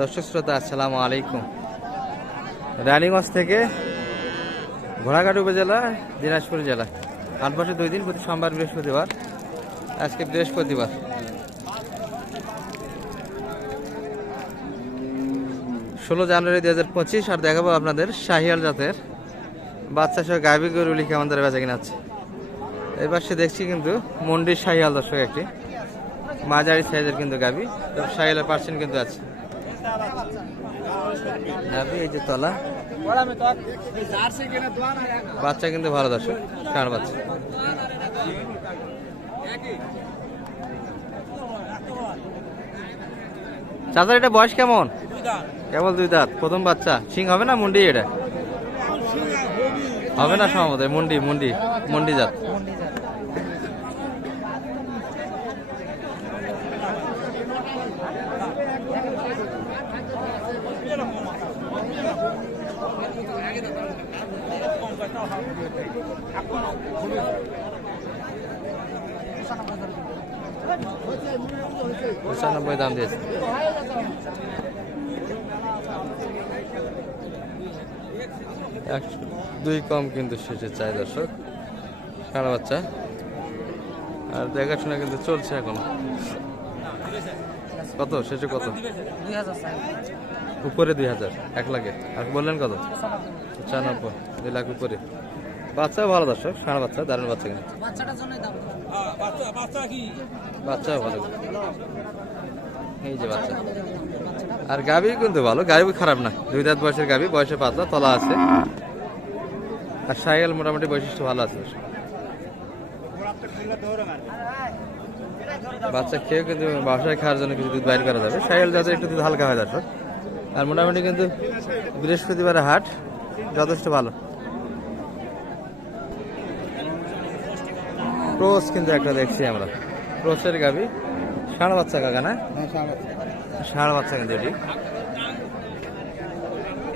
দর্শক শ্রোতা, আসসালামু আলাইকুম। রানীগঞ্জ থেকে ঘোড়াঘাট উপজেলা, দিনাজপুর জেলা। আট বছর দুই দিন প্রতি সোমবার বৃহস্পতিবার, আজকে বৃহস্পতিবার। ষোলো জানুয়ারি দু হাজার পঁচিশ, আর দেখাবো আপনাদের শাহিয়াল জাতের বাচ্চা সহ গাভী গরু লিখে আমাদের বেচা কিনা আছে এবার সে দেখছি কিন্তু মন্ডির শাহিয়াল দর্শক একটি। মাঝারি সাইজের কিন্তু গাভী, তো শাহিয়ালের পার্সেন্ট কিন্তু আছে। বাচ্চা কিন্তু ভালো দর্শক কার বাচ্চা। চাচার, এটা বয়স কেমন? কেবল দুই দাঁত। প্রথম বাচ্চা। সিং হবে না মুন্ডি এটা? হবে না সম্ভবত মুন্ডি মুন্ডি মুন্ডি জাত। পঁচানব্বই দাম দিয়েছে। দুই কম কিন্তু শেষে চাই দর্শক। সারা বাচ্চা। আর দেখাশোনা কিন্তু চলছে এখন। কত? শেষে কত? উপরে দুই হাজার। এক লাখে আর বললেন কত? পঁচানব্বই। দুই লাখ উপরে। বাচ্চাও ভালো দর্শক সারা বাচ্চা দারুণ বাচ্চা দাম বাচ্চাও ভালো এই যে বাচ্চা। আর গাবি কিন্তু ভালো গাভি খারাপ না। দুই দাঁত বয়সের গাবি বয়সে পাতলা তলা আছে। আর সাইকেল মোটামুটি বৈশিষ্ট্য ভালো আছে। বাচ্চা খেয়েও কিন্তু বাসায় খাওয়ার জন্য কিছু দুধ বাইর করা যাবে। সাইকেল যাতে একটু দুধ হালকা হয় দর্শক। আর মোটামুটি কিন্তু বৃহস্পতিবারে হাট যথেষ্ট ভালো। ক্রোস কিন্তু একটা দেখছি আমরা। ক্রোসের গাভি ষাঁড় বাচ্চা কাকা না? ষাঁড় বাচ্চা। কিন্তু এটি।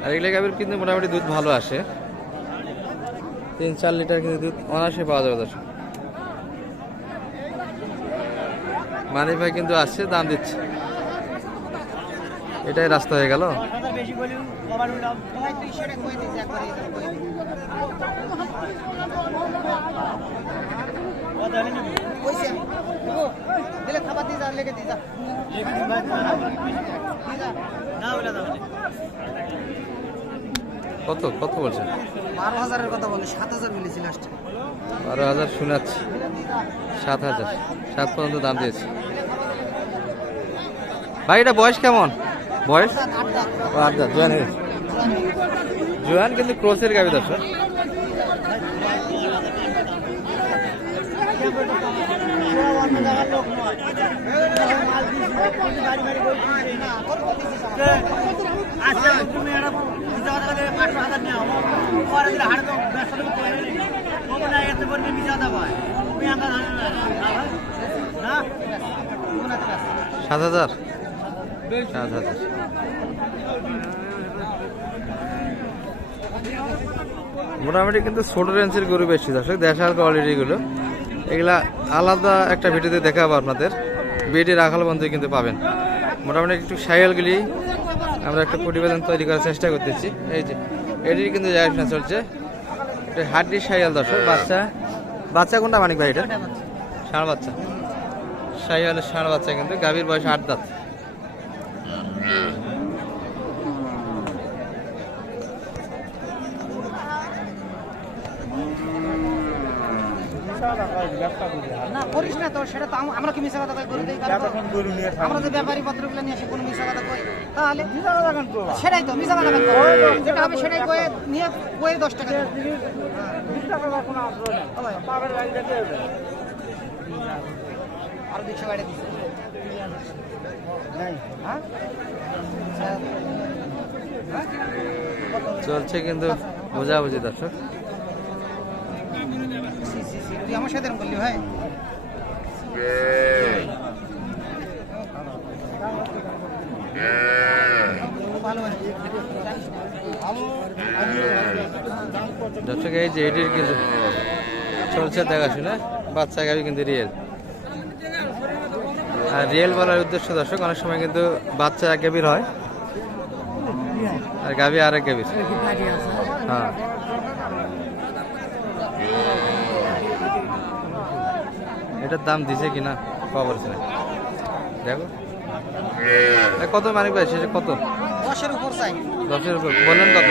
আর এগুলো গাভীর কিন্তু মোটামুটি দুধ ভালো আসে। তিন চার লিটার কিন্তু দুধ অনায়াসে পাওয়া যাবে দর্শক। মানি ভাই কিন্তু আসছে দাম দিচ্ছে। এটাই রাস্তা হয়ে গেল। দিলে খাবার দিয়ে যা লেগে দিয়ে যা কত কত বলছেন? বারো হাজারের কথা বলে সাত হাজার মিলেছি লাস্টে বারো হাজার শোনাচ্ছি সাত হাজার। সাত পর্যন্ত দাম দিয়েছে। ভাই এটা বয়স কেমন? বয়স? আচ্ছা জোয়ান জোয়ান কিন্তু ক্রোসের গাবি দর্শক। সাত হাজার? সাত হাজার। মোটামুটি কিন্তু ছোট রেঞ্জের গরু বেশি দর্শক। দেখার কোয়ালিটিগুলো এগুলা আলাদা একটা ভিডিওতে দেখাবো আপনাদের। বেডে রাখাল বন্ধু কিন্তু পাবেন। মোটামুটি একটু সাইকেলগুলি আমরা একটা প্রতিবেদন তৈরি করার চেষ্টা করতেছি। এই যে, এটির কিন্তু দেখাশোনা চলছে। এটা হাড্ডির সাইকেল দর্শক। বাচ্চা বাচ্চা কোনটা মানিক ভাই এটা? ষাঁড় বাচ্চা। সাইকেলের ষাঁড় বাচ্চা কিন্তু। গাভীর বয়স আট দাঁত। না করিস না তো সেটা তো আমরা কি মিশা কথা করে দেই আমরা যে ব্যাপারী পত্রগুলো নিয়ে আসি কোনো মিশা কথা কই তাহলে সেটাই তো মিশা কথা যেটা হবে সেটাই কই নিয়ে কই দশ টাকা দেব। দুশো গাড়ি দিচ্ছে হ্যাঁ? চলছে কিন্তু বোঝাবুঝি দর্শক। তুই আমার সাথে এরকম করলি ভাই। দর্শক এই যে এটির কিন্তু চলছে দেখাশোনা বাচ্চা গাবি কিন্তু রিয়েল আর রিয়েল বলার উদ্দেশ্য দর্শক অনেক সময় কিন্তু বাচ্চা এক গাভীর হয় আর গাভি আরেক গাভি হ্যাঁ। এটার দাম দিছে কিনা খবর আছে না দেখো। এ কত মানিক ভাই শেষে কত? দশের উপর চাই। দশের উপর। বললেন কত?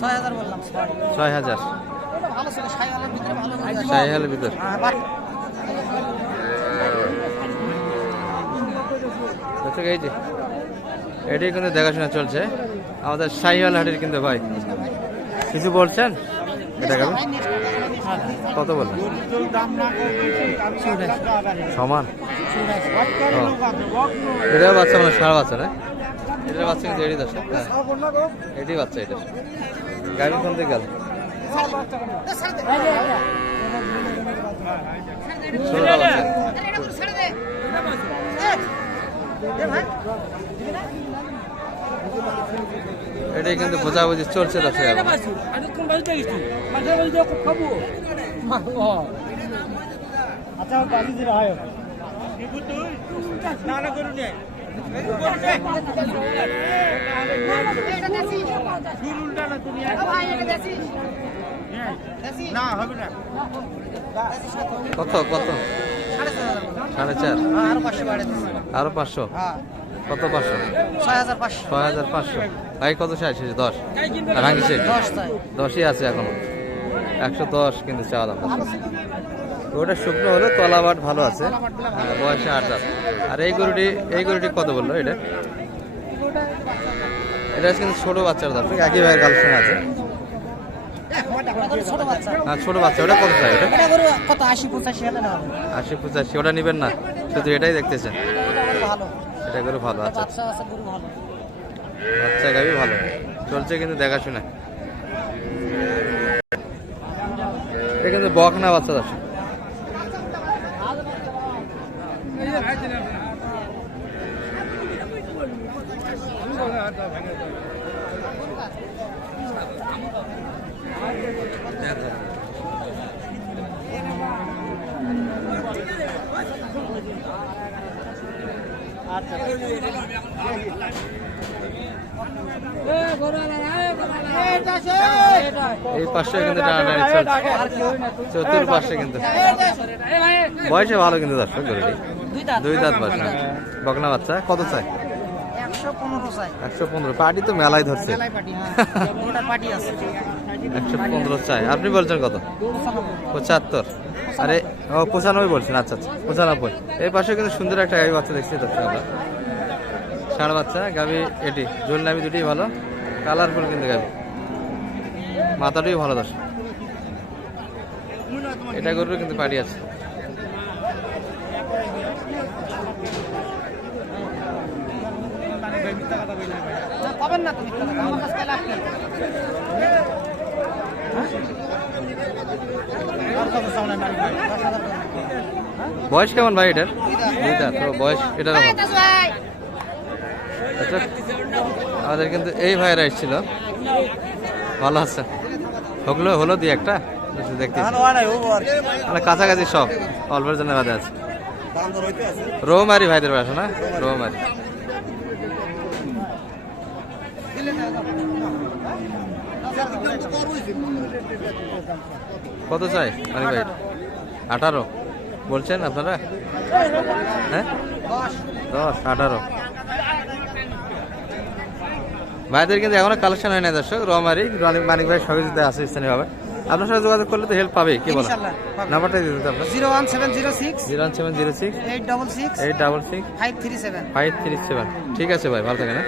ছয় হাজার বললাম ছয়। হাজার। ভালো ছিল ভিতরে ভালো হয়ে হ্যাঁ, এই যে এটাই কিন্তু দেখাশোনা চলছে। আমাদের শাহিওয়াল হাটের কিন্তু ভাই। কিছু বলছেন? এটা কেমন? কত বললেন? সমান? ও। এটাও বাচ্চা মানে সারা বাচ্চা, না? এটার বাচ্চা কিন্তু এটি হ্যাঁ। এটি বাচ্চা এটা। গাড়ি কোন দিকে গেল? বাচ্চা এটাই কিন্তু বোঝাবুঝি চলছে সাত। কত কত সাড়ে। চার হ্যাঁ, আরও পাঁচশো কত পাঁচশো? ছয় হাজার পাঁচশো। ছয় হাজার পাঁচশো। ভাই কত শেষ দশ। আর ভাঙিছে দশ দশই আছে এখনও। একশো দশ কিন্তু চাওয়া দাম ওটা শুকনো হলো তলাবাট ভালো আছে। বয়সে আট দাম আর এই গরুটি এই গরুটি কত বলল এটা? এটা কিন্তু ছোট বাচ্চার দাম একই ভাইয়ের কালেকশন আছে। ছোট বাচ্চা। আর ছোট বাচ্চা। ওটা কত চাই? ওটা? আশি পঁচাশি ওটা নেবেন না। শুধু এটাই দেখতেছেন। এটা গরু ভালো ভালো আছে বাচ্চা আছে ভালো। গাবি ভালো। চলছে কিন্তু দেখাশোনা। এটা কিন্তু বক না বাচ্চা দশ এই পাশে কিন্তু টানাটানি চলছে চতুর পাশে কিন্তু। বয়সে ভালো কিন্তু দর্শক গরুটি দুই দাঁত বাসা। বকনা বাচ্চা কত চাই একশো পনেরো চাই একশো পনেরো। পার্টি তো মেলায় ধরছে। হ্যাঁ। পার্টি আছে। একশো পনেরো চাই। আপনি বলছেন কত? পঁচাত্তর। আরে, ও পঁচানব্বই বলছেন আচ্ছা আচ্ছা পঁচানব্বই। এই পাশে কিন্তু সুন্দর একটা গাভি বাচ্চা দেখছি দর্শক আমরা। ষাঁড় বাচ্চা গাভি এটি জোল নামি দুটি ভালো, কালারফুল কিন্তু গাভি মাথাটাই ভালো দর্শক। এটা গরুর কিন্তু পাড়ি আছে। পাবেন না বয়স কেমন ভাই এটার? দুইটা তো বয়স এটার আচ্ছা আমাদের কিন্তু এই ভাইয়েরা এসেছিল। ভালো আছে। হলো হলো দিয়ে একটা? দেখতে মানে কাছাকাছি সব অল্পের জন্য বাদে আছে। রৌমারি ভাইদের বাসা না? রৌমারি। কত চাই? মানে ভাই আঠারো। বলছেন আপনারা? হ্যাঁ? দশ। আঠারো। ভাইদের কিন্তু এখনও কালেকশন হয় না দর্শক রমারি মানিক ভাই সহযোগিতা আছে স্থানীয়ভাবে। আপনার সাথে যোগাযোগ করলে তো হেল্প পাবে কি বলো ইনশাল্লাহ, পাবে। নাম্বারটা দিয়ে দিতে আপনার। Zero one seven zero six zero one seven zero six eight double six eight double six five three seven. Five three seven. ঠিক আছে ভাই ভালো থাকেন হ্যাঁ?